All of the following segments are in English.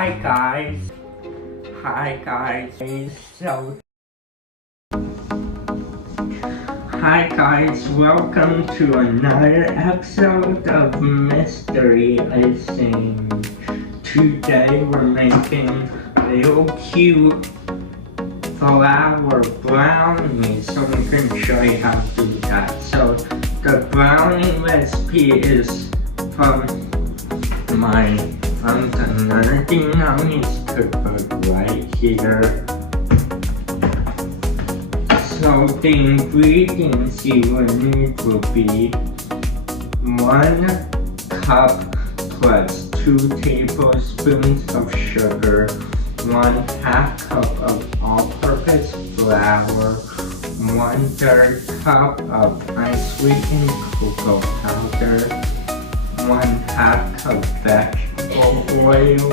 Hi guys. Hi guys. So Hi guys, welcome to another episode of Mystery Icing. Today we're making little cute flour brownies, so I'm going to show you how to do that. So the brownie recipe is from the Nerdy Nummies cookbook right here. So the ingredients you will need will be 1 cup plus 2 tablespoons of sugar, 1/2 cup of all-purpose flour, 1/3 cup of unsweetened cocoa powder, 1/2 cup vegetable oil,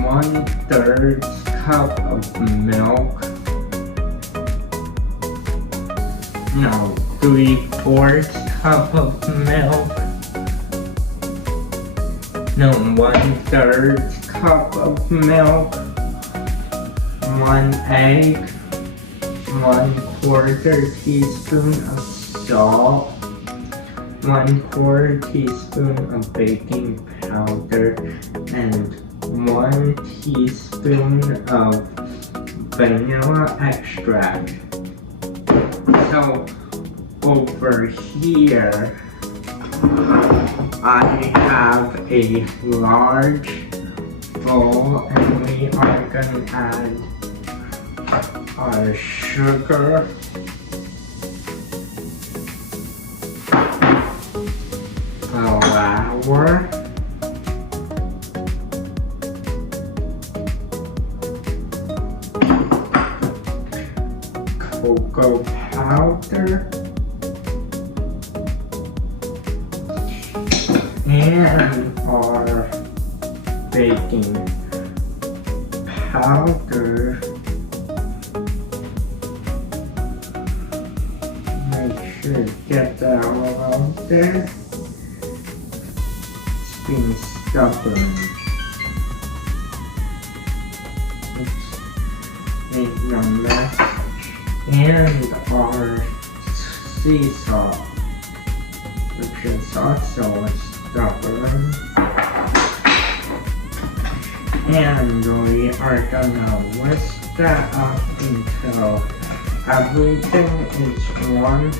1/3 cup of milk, 3/4 cup of milk, 1/3 cup of milk, 1 egg, 1/4 teaspoon of salt, 1/4 teaspoon of baking powder, and 1 teaspoon of vanilla extract. So over here I have a large bowl and we are going to add our sugar, flour, cocoa powder, and our baking powder. Make sure to get that all out there. It's being stubborn. Oops. Making a mess. And our sea salt, which is also stubborn. And we are gonna whisk that up until everything is one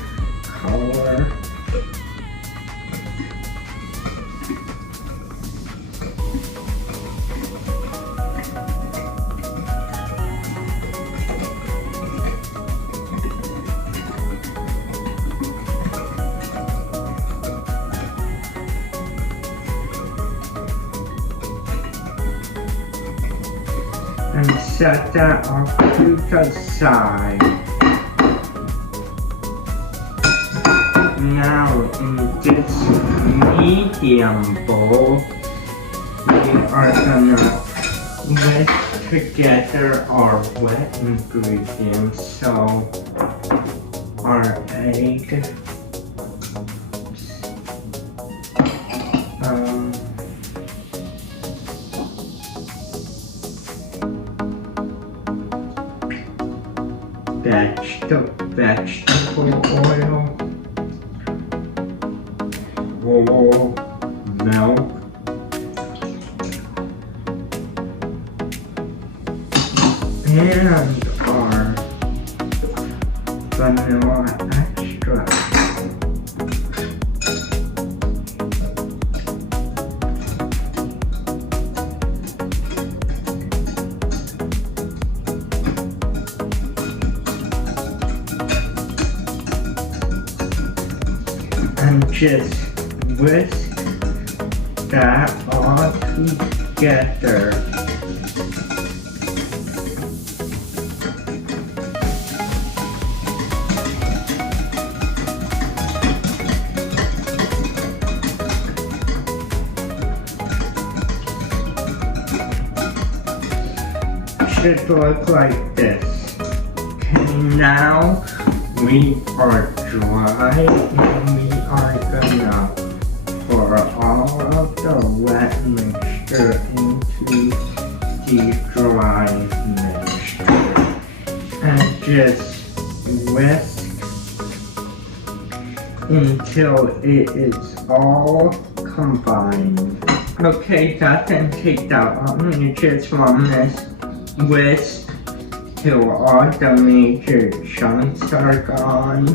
color. And set that off to the side. Now in this medium bowl, we are gonna whisk together our wet ingredients. So our egg, vegetable oil, whole milk, and our vanilla extract. And just whisk that all together. Should look like this. Okay, now we are dry and we are gonna pour all of the wet mixture into the dry mixture and just whisk until it is all combined. Okay, that didn't take that long. You just want this whisk till all the major chunks are gone,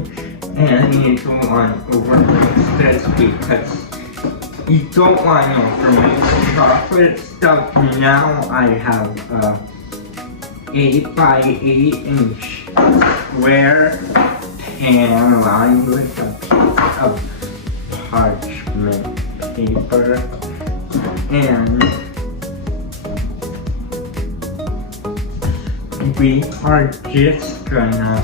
and you don't want to overmix this because you don't want to overmix the chocolate stuff. Now I have a 8 by 8 inch square pan lined with a piece of parchment paper, and we are just gonna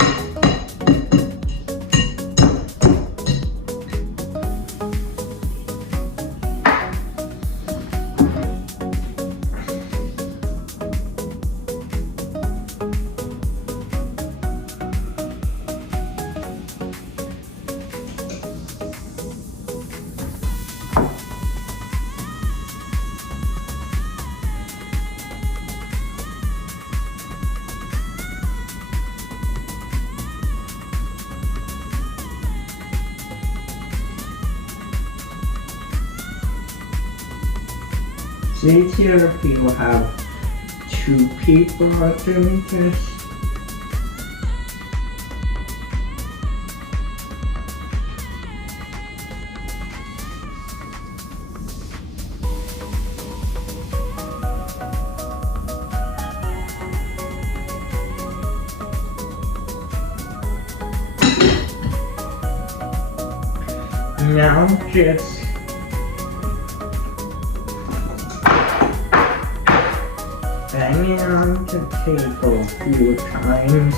it's easier if you have 2 people doing this. Now just bang it on the table a few times,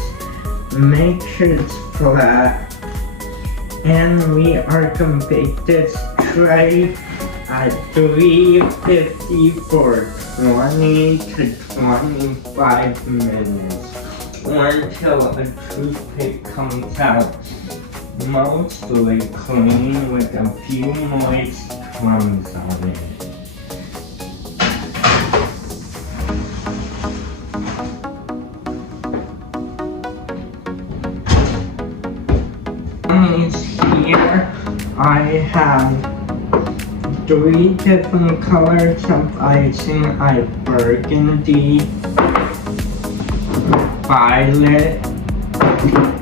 make sure it's flat, and we are going to bake this tray at 350 for 20 to 25 minutes, or until a toothpick comes out mostly clean with a few moist crumbs on it. Here I have 3 different colors of icing. I have burgundy, violet,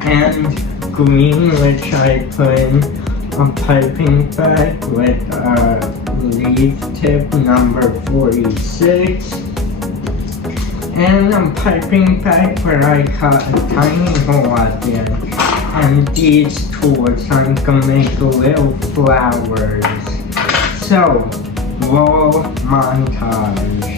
and green, which I put in a piping bag with a leaf tip number 46, and a piping bag where I cut a tiny hole at the end. And these tools, I'm gonna make little flowers. So, roll montage.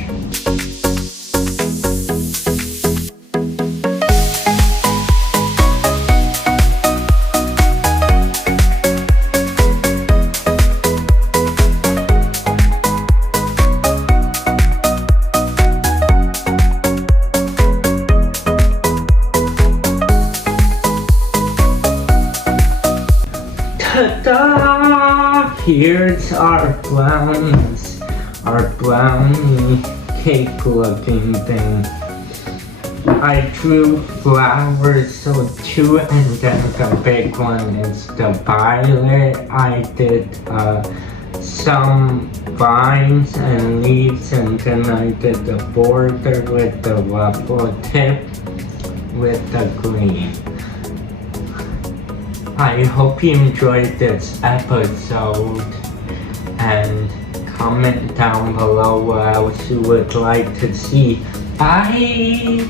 Ta-da! Here's our brownies, our brownie cake looking thing. I drew flowers, so 2, and then the big one is the violet. I did some vines and leaves, and then I did the border with the ruffle tip with the green. I hope you enjoyed this episode, and comment down below what else you would like to see. Bye!